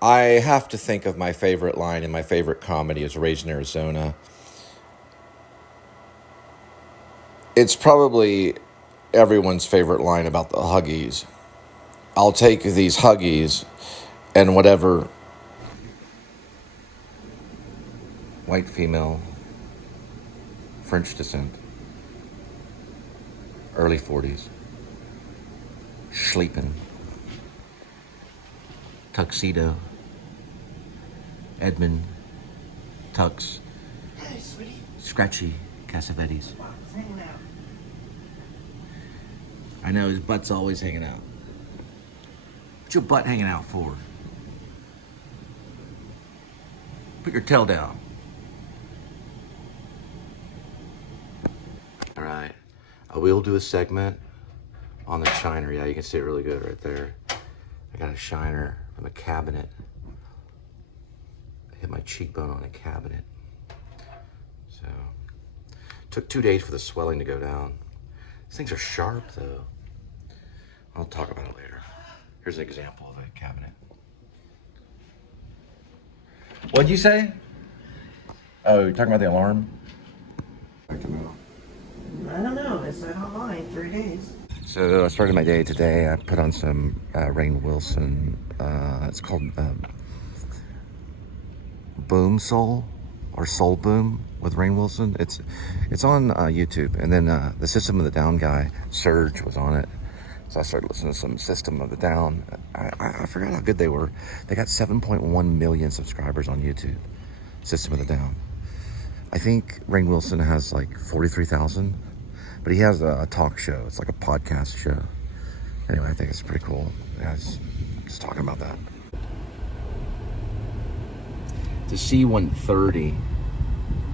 I have to think of my favorite line in my favorite comedy is Raised in Arizona. It's probably everyone's favorite line about the Huggies. I'll take these Huggies and whatever. White female, French descent, early 40s, sleeping, Tuxedo, Edmund, Tux, Hey, sweetie. Scratchy, Cassavetes. Wow, it's hanging out. I know his butt's always hanging out. What's your butt hanging out for? Put your tail down. All right, I will do a segment on the shiner. Yeah, you can see it really good right there. I got a shiner from a cabinet. I hit my cheekbone on a cabinet. So, took 2 days for the swelling to go down. These things are sharp though. I'll talk about it later. Here's an example of a cabinet. What'd you say? Oh, you're talking about the alarm? I don't know. It said online 3 days. So I started my day today. I put on some Rainn Wilson. It's called Boom Soul or Soul Boom with Rainn Wilson. It's on YouTube. And then the System of the Down guy, Surge, was on it. So I started listening to some System of the Down. I forgot how good they were. They got 7.1 million subscribers on YouTube. System of the Down. I think Rainn Wilson has like 43,000. But he has a talk show. It's like a podcast show. Anyway, I think it's pretty cool. Yeah, just talking about that. It's a C-130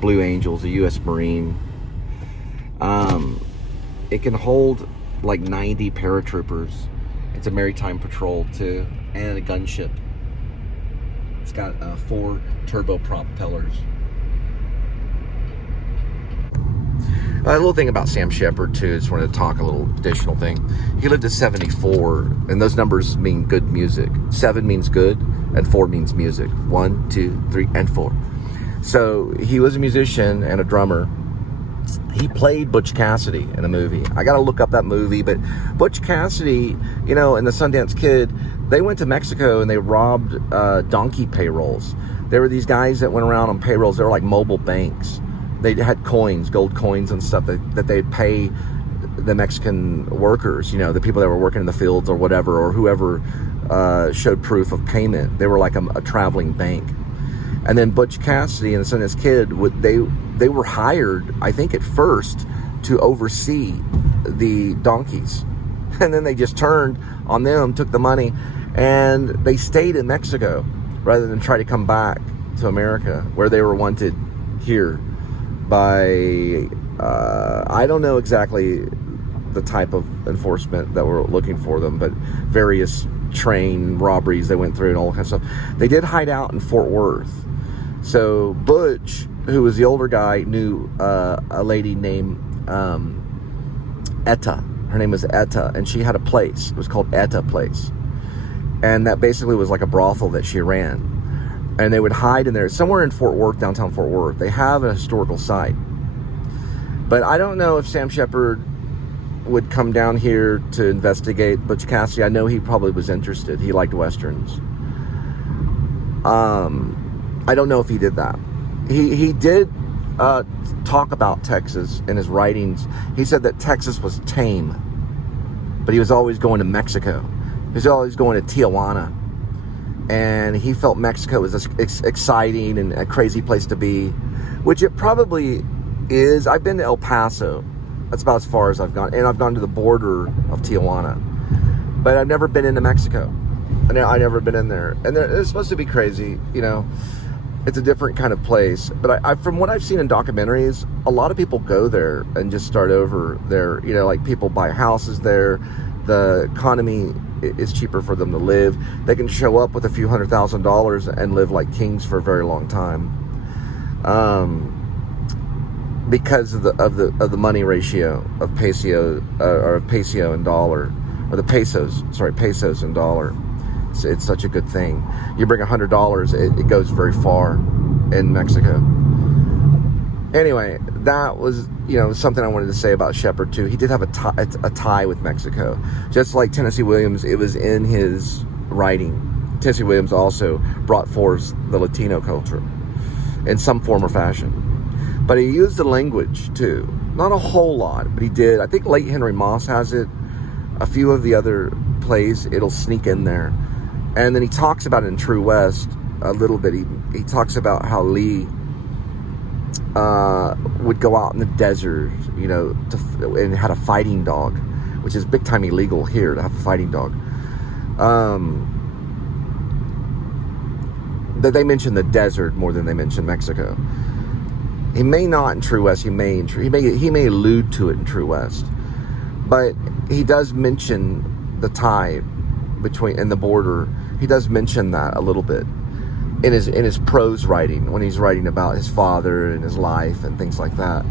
Blue Angels, a U.S. Marine. It can hold like 90 paratroopers. It's a maritime patrol too, and a gunship. It's got 4 turbo propellers. A little thing about Sam Shepard too, just wanted to talk a little additional thing. He lived to 74, and those numbers mean good music. 7 means good, and 4 means music. 1, 2, 3, and 4. So he was a musician and a drummer. He played Butch Cassidy in a movie. I got to look up that movie, but Butch Cassidy, you know, and the Sundance Kid, they went to Mexico and they robbed donkey payrolls. There were these guys that went around on payrolls. They were like mobile banks. They had coins, gold coins and stuff that they'd pay the Mexican workers, you know, the people that were working in the fields or whatever, or whoever showed proof of payment. They were like a traveling bank. And then Butch Cassidy and the Sundance Kid, they were hired, I think at first, to oversee the donkeys. And then they just turned on them, took the money, and they stayed in Mexico rather than try to come back to America, where they were wanted here by, I don't know exactly the type of enforcement that were looking for them, but various train robberies they went through and all that kind of stuff. They did hide out in Fort Worth. So Butch, who was the older guy, knew a lady named Etta. Her name was Etta, and she had a place. It was called Etta Place. And that basically was like a brothel that she ran. And they would hide in there, somewhere in Fort Worth, downtown Fort Worth. They have a historical site. But I don't know if Sam Shepard would come down here to investigate Butch Cassidy. I know he probably was interested. He liked Westerns. I don't know if he did that. He did talk about Texas in his writings. He said that Texas was tame, but he was always going to Mexico. He was always going to Tijuana. And he felt Mexico was exciting and a crazy place to be, which it probably is. I've been to El Paso. That's about as far as I've gone. And I've gone to the border of Tijuana. But I've never been into Mexico. I've never been in there. And it's supposed to be crazy, you know. It's a different kind of place. But I, from what I've seen in documentaries, a lot of people go there and just start over there. You know, like people buy houses there. The economy is cheaper for them to live. They can show up with a few $100,000 and live like kings for a very long time, because of the money ratio of peso and dollar, or the pesos and dollar. it's such a good thing. You bring $100, it goes very far in Mexico. Anyway, that was, you know, something I wanted to say about Shepard too. He did have a tie with Mexico, just like Tennessee Williams. It was in his writing. Tennessee Williams also brought forth the Latino culture in some form or fashion, but he used the language too. Not a whole lot, but he did. I think late Henry Moss has it. A few of the other plays, it'll sneak in there, and then he talks about it in True West a little bit. He talks about how Lee would go out in the desert, you know, and had a fighting dog, which is big time illegal here to have a fighting dog. That they mention the desert more than they mention Mexico. He may not in True West. He may allude to it in True West, but he does mention the tie between and the border. He does mention that a little bit in his prose writing, when he's writing about his father and his life and things like that.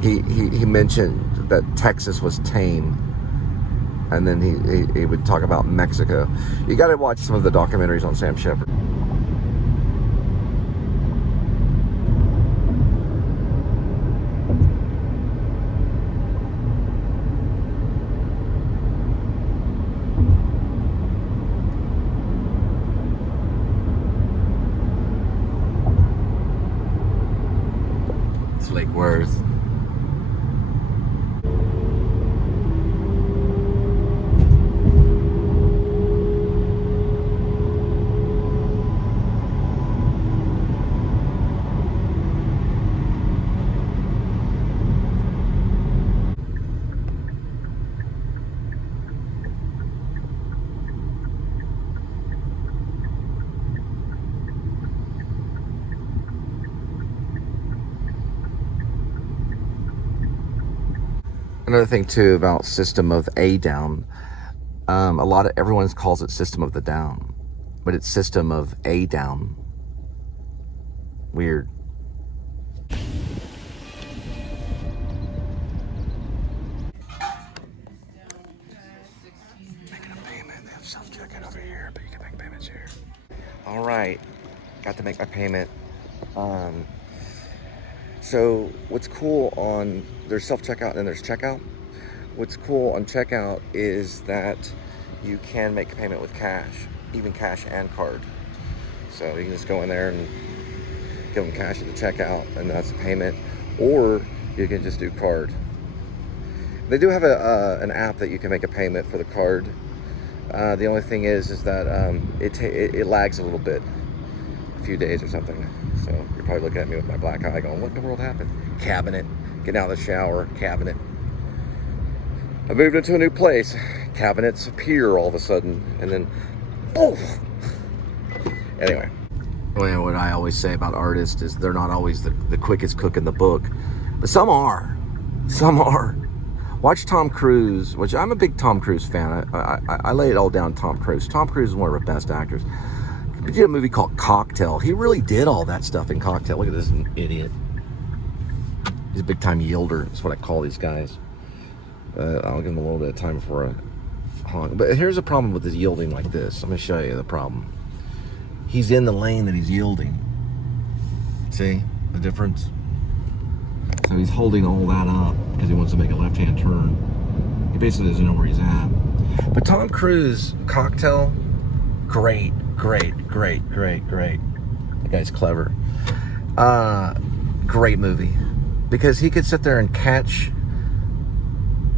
He mentioned that Texas was tame, and then he would talk about Mexico. You got to watch some of the documentaries on Sam Shepard. Lake Worth. Another thing too about System of a Down, everyone calls it System of the Down, but it's System of a Down. Weird. Making a payment. They have self-checkout over here, but you can make payments here. All right, got to make my payment. So what's cool on, there's self-checkout and there's checkout. What's cool on checkout is that you can make a payment with cash, even cash and card. So you can just go in there and give them cash at the checkout, and that's a payment. Or you can just do card. They do have an app that you can make a payment for the card. The only thing is that it lags a little bit, a few days or something. So you're probably looking at me with my black eye going, what in the world happened? Cabinet, getting out of the shower, cabinet. I moved into a new place. Cabinets appear all of a sudden, and then, oh! Anyway. Well, what I always say about artists is they're not always the quickest cook in the book, but some are. Some are. Watch Tom Cruise, which I'm a big Tom Cruise fan. I lay it all down Tom Cruise. Tom Cruise is one of our best actors. He did a movie called Cocktail. He really did all that stuff in Cocktail. Look at this idiot. He's a big time yielder. That's what I call these guys. I'll give him a little bit of time before I honk. But here's a problem with his yielding like this. I'm going to show you the problem. He's in the lane that he's yielding. See the difference? So he's holding all that up because he wants to make a left-hand turn. He basically doesn't know where he's at. But Tom Cruise, Cocktail, great. The guy's clever. Great movie. Because he could sit there and catch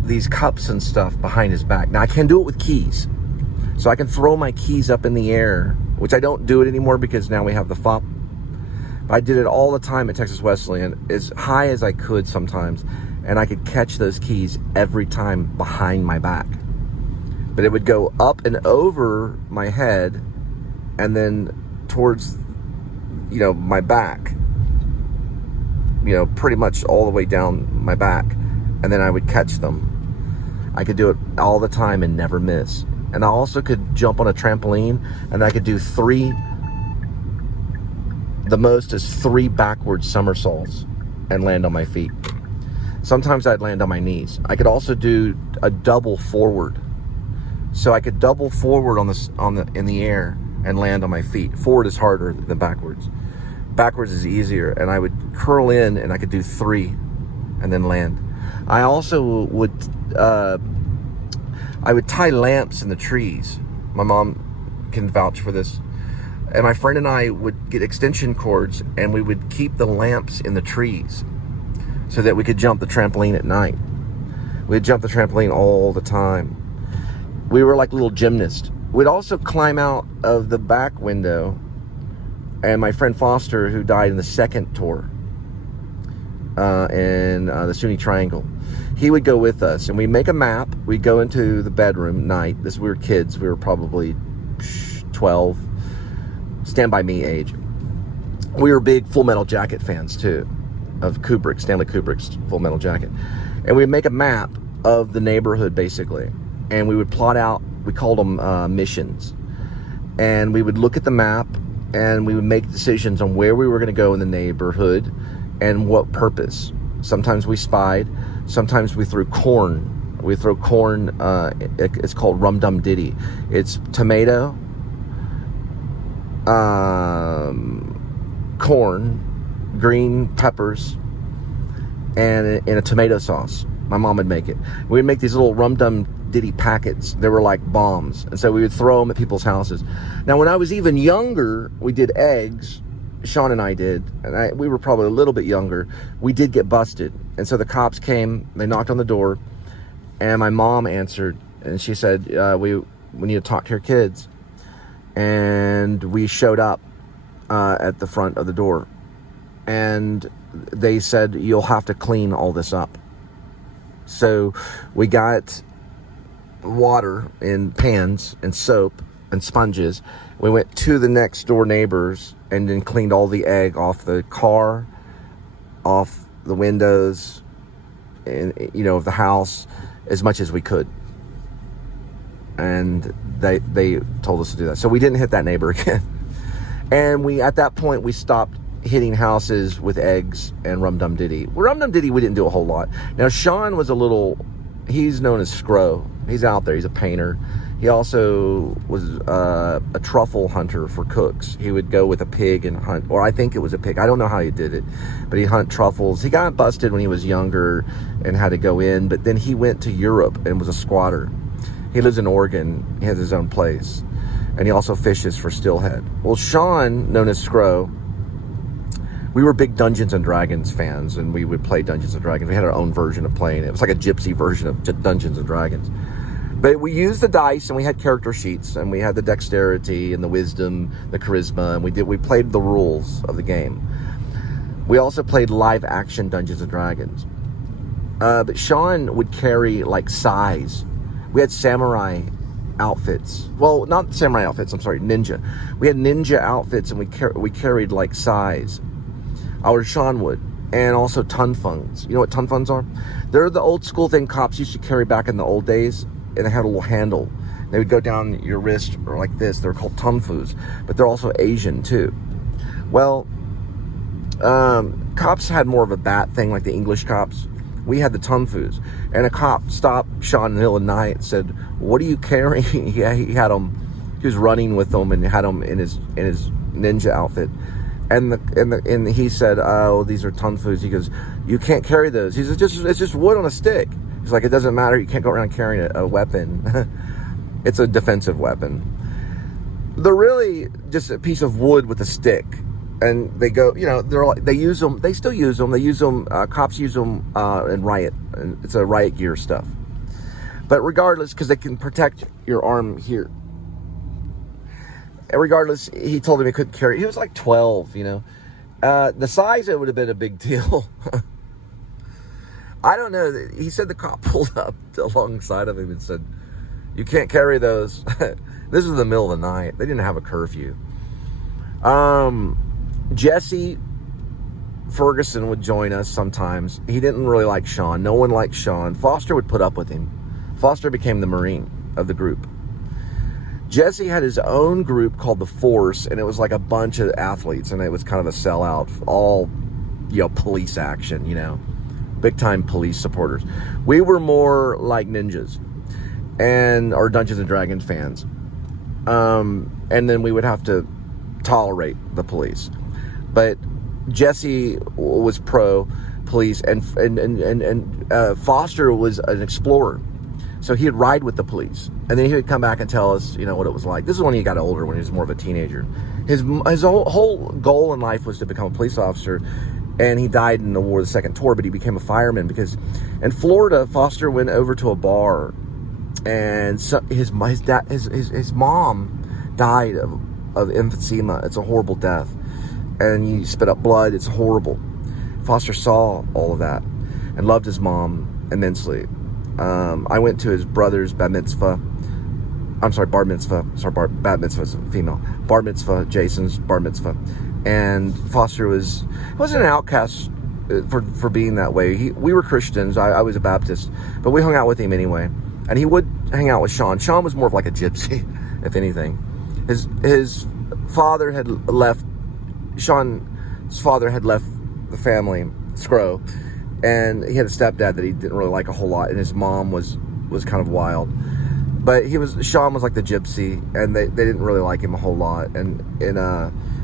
these cups and stuff behind his back. Now I can do it with keys. So I can throw my keys up in the air, which I don't do it anymore because now we have the FOP. But I did it all the time at Texas Wesleyan, as high as I could sometimes, and I could catch those keys every time behind my back. But it would go up and over my head, and then towards, my back, pretty much all the way down my back, and then I would catch them. I could do it all the time and never miss. And I also could jump on a trampoline, and I could do the most is 3 backward somersaults and land on my feet. Sometimes I'd land on my knees. I could also do a double forward. so I could double forward in the air and land on my feet. Forward is harder than backwards. Backwards is easier, and I would curl in and I could do 3 and then land. I also would tie lamps in the trees. My mom can vouch for this. And my friend and I would get extension cords, and we would keep the lamps in the trees so that we could jump the trampoline at night. We'd jump the trampoline all the time. We were like little gymnasts. We'd also climb out of the back window, and my friend Foster, who died in the second tour in the Sunni Triangle, he would go with us, and we'd make a map. We'd go into the bedroom at night. We were kids. We were probably 12, Stand By Me age. We were big Full Metal Jacket fans, too, of Stanley Kubrick's Full Metal Jacket. And we'd make a map of the neighborhood, basically. And we would plot out, we called them missions. And we would look at the map, and we would make decisions on where we were going to go in the neighborhood and what purpose. Sometimes we spied. Sometimes we threw corn. We throw corn. It's called Rum Dum Diddy. It's tomato, corn, green peppers, and in a tomato sauce. My mom would make it. We would make these little Rum Dum Diddy packets. They were like bombs, and so we would throw them at people's houses. Now, when I was even younger, we did eggs. Sean and I did, and we were probably a little bit younger. We did get busted, and so the cops came. They knocked on the door, and my mom answered, and she said, "We need to talk to your kids." And we showed up at the front of the door, and they said, "You'll have to clean all this up." So we got water in pans and soap and sponges. We went to the next door neighbors and then cleaned all the egg off the car, off the windows, and of the house, as much as we could. And they told us to do that. So we didn't hit that neighbor again. And at that point, we stopped hitting houses with eggs and Rum Dum Diddy. Rum Dum Diddy, we didn't do a whole lot. Now, Sean was he's known as Scro. He's out there. He's a painter. He also was a truffle hunter for cooks. He would go with a pig and hunt, or I think it was a pig. I don't know how he did it, but he hunt truffles. He got busted when he was younger and had to go in, but then he went to Europe and was a squatter. He lives in Oregon. He has his own place, and he also fishes for steelhead. Well, Sean, known as Scro, we were big Dungeons and Dragons fans, and we would play Dungeons and Dragons. We had our own version of playing it. It was like a gypsy version of Dungeons and Dragons. But we used the dice, and we had character sheets, and we had the dexterity and the wisdom, the charisma, and we played the rules of the game. We also played live action Dungeons and Dragons. But Sean would carry like sais. We had samurai outfits. Well, not samurai outfits, I'm sorry, ninja. We had ninja outfits, and we carried like sais. Our Sean would. And also ton fungs. You know what ton fungs are? They're the old school thing cops used to carry back in the old days, and they had a little handle. They would go down your wrist or like this. They're called tunfus, but they're also Asian too. Well, cops had more of a bat thing, like the English cops. We had the tunfus, and a cop stopped Sean in the middle of the night and said, "What are you carrying?" He had him. He was running with them and had him in his ninja outfit. And he said, "Oh, these are tunfus." He goes, "You can't carry those." He says, "It's just wood on a stick." He's like, "It doesn't matter. You can't go around carrying a weapon." It's a defensive weapon. They're really just a piece of wood with a stick. And they go, they use them. They still use them. They use them. Cops use them in riot. And it's a riot gear stuff. But regardless, because they can protect your arm here. And regardless, he told him he couldn't carry it. He was like 12, The size, it would have been a big deal. I don't know. He said the cop pulled up alongside of him and said, "You can't carry those." This was the middle of the night. They didn't have a curfew. Jessie Ferguson would join us sometimes. He didn't really like Sean. No one liked Sean. Foster would put up with him. Foster became the Marine of the group. Jessie had his own group called The Force, and it was like a bunch of athletes, and it was kind of a sellout. All, police action, big time police supporters. We were more like ninjas. or Dungeons and Dragons fans. And then we would have to tolerate the police. But Jessie was pro police, and Foster was an explorer. So he'd ride with the police, and then he would come back and tell us, what it was like. This is when he got older, when he was more of a teenager. His whole goal in life was to become a police officer, and he died in the war, the second tour, but he became a fireman because in Florida, Foster went over to a bar, and his mom died of emphysema. It's a horrible death, and you spit up blood. It's horrible. Foster saw all of that and loved his mom immensely. I went to his brother's bar mitzvah. Bat mitzvah is female. Bar mitzvah, Jason's bar mitzvah. And Foster wasn't an outcast for being that way. We were Christians. I was a Baptist, but we hung out with him anyway. And he would hang out with Sean. Sean was more of like a gypsy, if anything. His father had left. Sean's father had left the family, Scro, and he had a stepdad that he didn't really like a whole lot, and his mom was kind of wild. But Sean was like the gypsy, and they didn't really like him a whole lot. And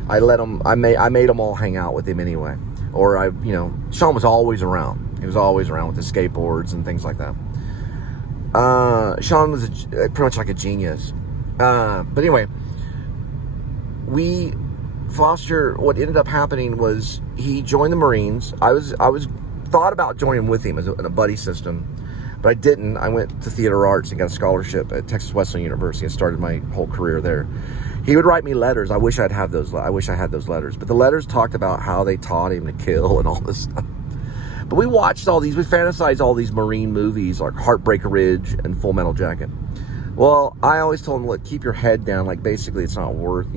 I made them all hang out with him anyway. Or Sean was always around. He was always around with the skateboards and things like that. Sean was pretty much like a genius. But anyway, Foster, what ended up happening was he joined the Marines. I was thought about joining with him in a buddy system, but I didn't. I went to theater arts and got a scholarship at Texas Wesleyan University and started my whole career there. He would write me letters. I wish I had those letters. But the letters talked about how they taught him to kill and all this stuff. But we watched we fantasized all these Marine movies like Heartbreak Ridge and Full Metal Jacket. Well, I always told him, look, keep your head down. Like, basically, it's not worth,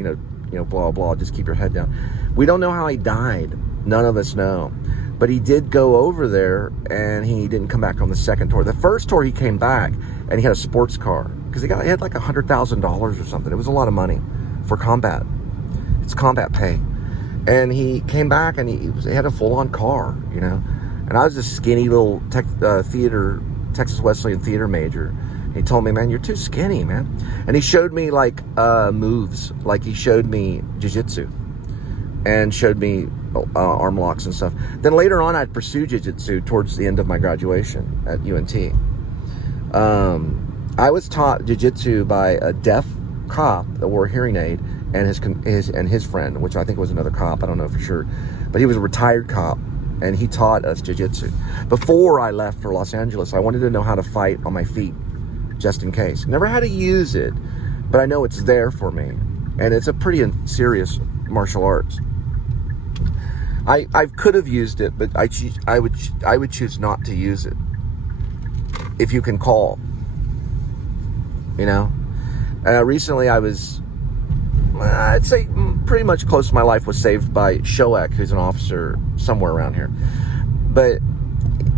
blah, blah, just keep your head down. We don't know how he died. None of us know. But he did go over there, and he didn't come back on the second tour. The first tour, he came back, and he had a sports car. Because he had like $100,000 or something. It was a lot of money for combat. It's combat pay. And he came back, and he had a full-on car, And I was a skinny little Texas Wesleyan theater major. He told me, man, you're too skinny, man. And he showed me like moves. Like he showed me jiu-jitsu and showed me arm locks and stuff. Then later on, I'd pursue jiu-jitsu towards the end of my graduation at UNT. I was taught jiu-jitsu by a deaf cop that wore a hearing aid and his friend, which I think was another cop. I don't know for sure. But he was a retired cop. And he taught us jiu-jitsu. Before I left for Los Angeles, I wanted to know how to fight on my feet, just in case. Never had to use it, but I know it's there for me. And it's a pretty serious martial arts. I could have used it, but I would choose not to use it. If you can call, recently I'd say pretty much close to my life was saved by Shoak, who's an officer somewhere around here. But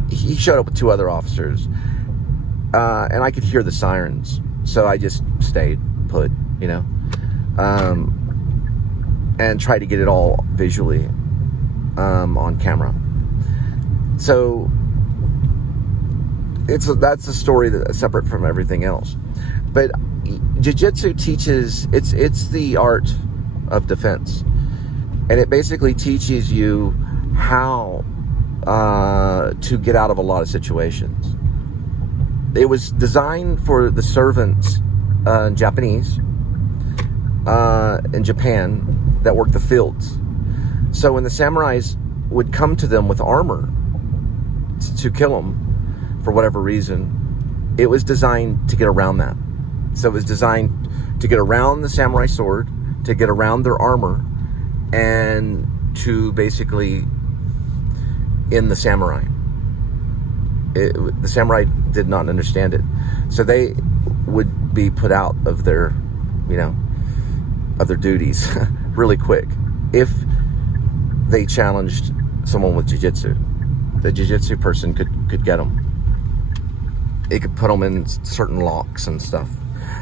he showed up with two other officers, and I could hear the sirens, so I just stayed put, and tried to get it all visually on camera. So that's a story that's separate from everything else. But jiu-jitsu teaches, it's the art of defense. And it basically teaches you how to get out of a lot of situations. It was designed for the servants, Japanese, in Japan, that worked the fields. So when the samurais would come to them with armor to kill them for whatever reason, it was designed to get around that. So it was designed to get around the samurai sword, to get around their armor, and to basically end the samurai. The samurai did not understand it. So they would be put out of their, of their duties really quick if they challenged someone with jiu-jitsu. The jiu-jitsu person could get them. It could put them in certain locks and stuff.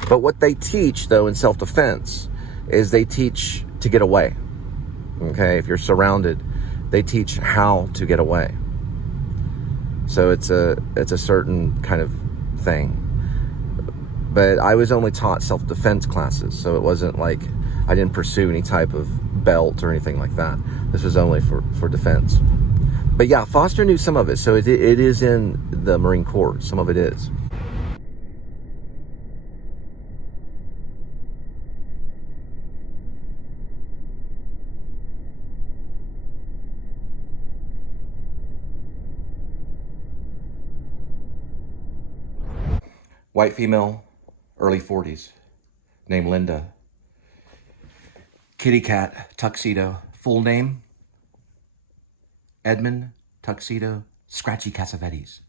But what they teach, though, in self-defense is they teach to get away. Okay, if you're surrounded, they teach how to get away. So it's a certain kind of thing. But I was only taught self-defense classes, so it wasn't like I didn't pursue any type of belt or anything like that. This was only for defense. But yeah, Foster knew some of it, so it is in the Marine Corps. Some of it is. White female, early 40s, named Linda. Kitty cat, Tuxedo. Full name, Edmund, Tuxedo, Scratchy Cassavetes.